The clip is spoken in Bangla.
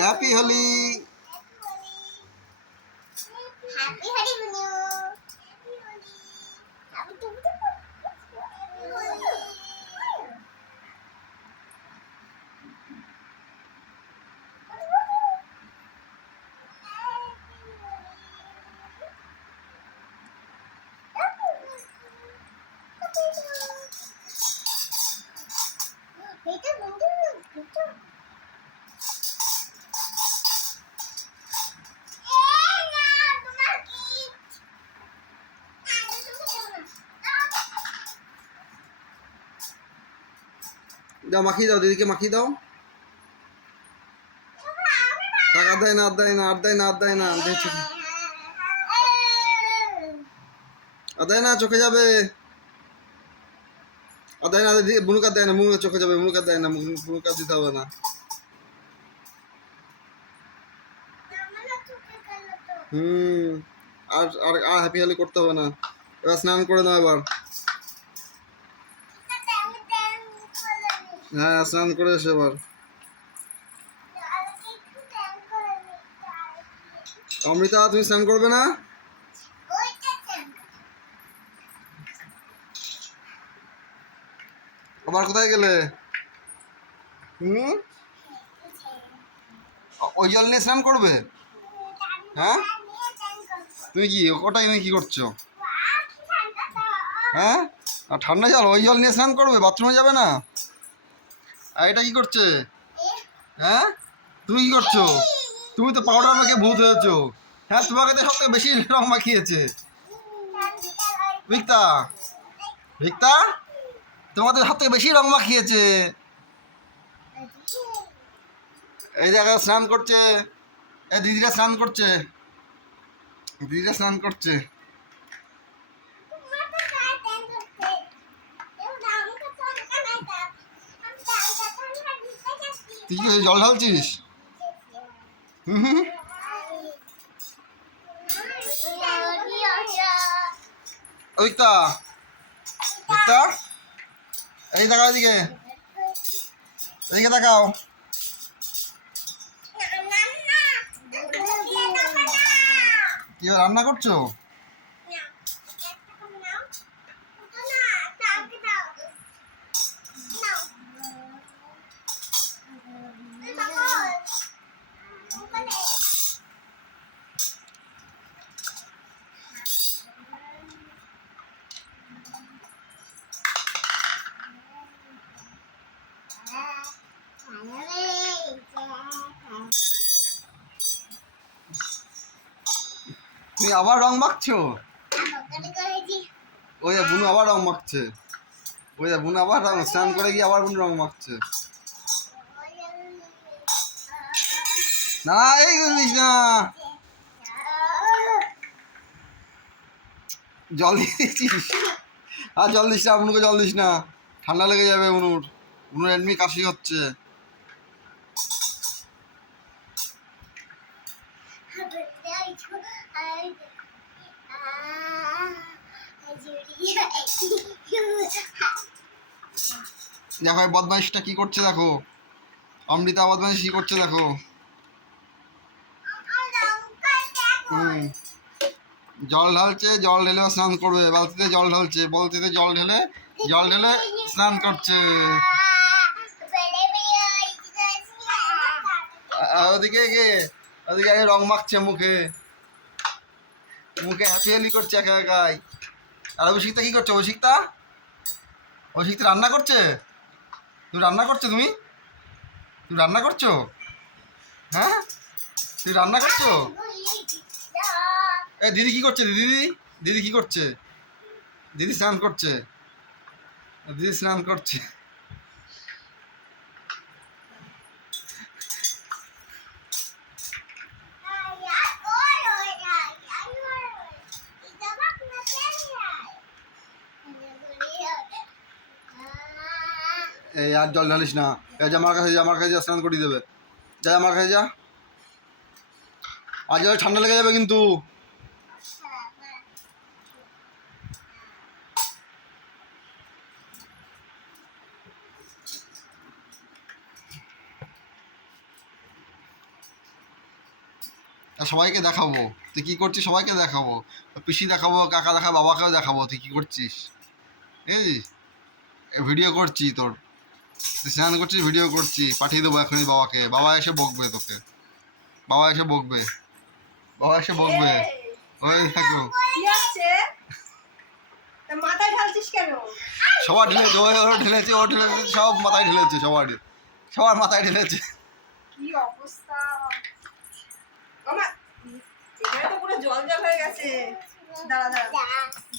হ্যাপি হোলি। হ্যাপি হোলি বুনু। এটা বন্ধু এটা যাও মাখিয়ে দাও, দিদিকে মাখিয়ে দাও। টাকা দেয় না, আর দেয় না, আর দেয় না, আর দেয় না, আর দেয় না, চোখে যাবে। আর দেয় না, মুনুকার দেয় না, মুনুকা চোখে যাবে, মুনুকার দেয় না, মুনুকার দিতে হবে না। হুম। আর আর আর হ্যাপি হোলি করতে হবে না। এবার স্নান করে নাও এবার। হ্যাঁ, স্নান করে এসো এবার। অমৃতা, তুমি স্নান করবে না? আবার কোথায় গেলে? হুম, ওই জল নিয়ে স্নান করবে? হ্যাঁ, তুমি কি ওটাই নিয়ে কি করছো? হ্যাঁ, আর ঠান্ডা জল, ওই জল নিয়ে স্নান করবে? বাথরুমে যাবে না? আর এটা কি করছে? হ্যাঁ, তুমি কি করছো? তুমি তো পাউডার মাখিয়ে ভূত হয়েছো। হ্যাঁ, তোমাকে তো সব থেকে বেশি রং মাখিয়েছে। ভিক্তা, ভিক্তা, তোমাদের হাত থেকে বেশি রং মাখিয়েছে। এই জায়গায় স্নান করছে। এই দিদিরা স্নান করছে, দিদিরা স্নান করছে। তুই কি জল ঢালছিস? হুম হুম। ভিক্তা, ভিক্তা, এই তাকাও এদিকে, এদিকে তাকাও। কি রান্না করছো? তুমি আবার রং মাখছো? ওই বুনু আবার রং মাখছে। ওই বুনু আবার রং, স্নান করে গিয়ে আবার বুনু রং মাখছে। না, এই দিস না, জল দিয়ে দিচ্ছিস। আর জল দিস না, বুনুকে জল দিস না, ঠান্ডা লেগে যাবে বুনুর। বুনুর এমনি কাশি হচ্ছে। দেখো এই বদমাইশটা কি করছে দেখো, অমৃতা বদমাইশ কি করছে দেখো। হুম, জল ঢালছে, জল ঢেলে স্নান করবে। বালতিতে জল ঢালছে, বালতিতে জল ঢেলে, জল ঢেলে স্নান করছে। ওদিকে কে? ওদিকে রং মাখছে মুখে, মুখে হ্যাপি হোলি করছে একা একাই। আর অভিষিক্তা কি করছো? অভিষিক্তা, অভিষিক্তা রান্না করছে। তুমি রান্না করছো? তুমি তুমি রান্না করছো? হ্যাঁ, তুমি রান্না করছো? এ দিদি কি করছে? দিদি, দিদি কি করছে? দিদি স্নান করছে, দিদি স্নান করছে। এই আর জল ঢালিস না। এই যে আমার কাছে যা, আমার কাছে যা, স্নান করিয়ে দেবে। যা আমার কাছে যা, আর জল ঠান্ডা লেগে যাবে কিন্তু। আর সবাইকে দেখাবো তুই কি করছিস, সবাইকে দেখাবো, পিসি দেখাবো, কাকা দেখাবো, বাবাকেও দেখাবো তুই কি করছিস। এই ভিডিও করছি তোর, তুই স্নান করছিস, ভিডিও করছি, পাঠিয়ে দেবো এখনই বাবাকে, বাবা এসে বকবে তোকে, বাবা এসে বকবে, বাবা এসে বকবে। ওই দেখো কি আছে? তা মাথায় ঢালছিস কেন? সবার ঢেলেছে, ওর ঢেলেছে, ও ঢেলেছে, সব মাথায় ঢেলেছে, সবার মাথায় ঢেলেছে। কি অবস্থা! আমার এখানে তো পুরো জল জল হয়ে গেছে। দাঁড়া দাঁড়া। যা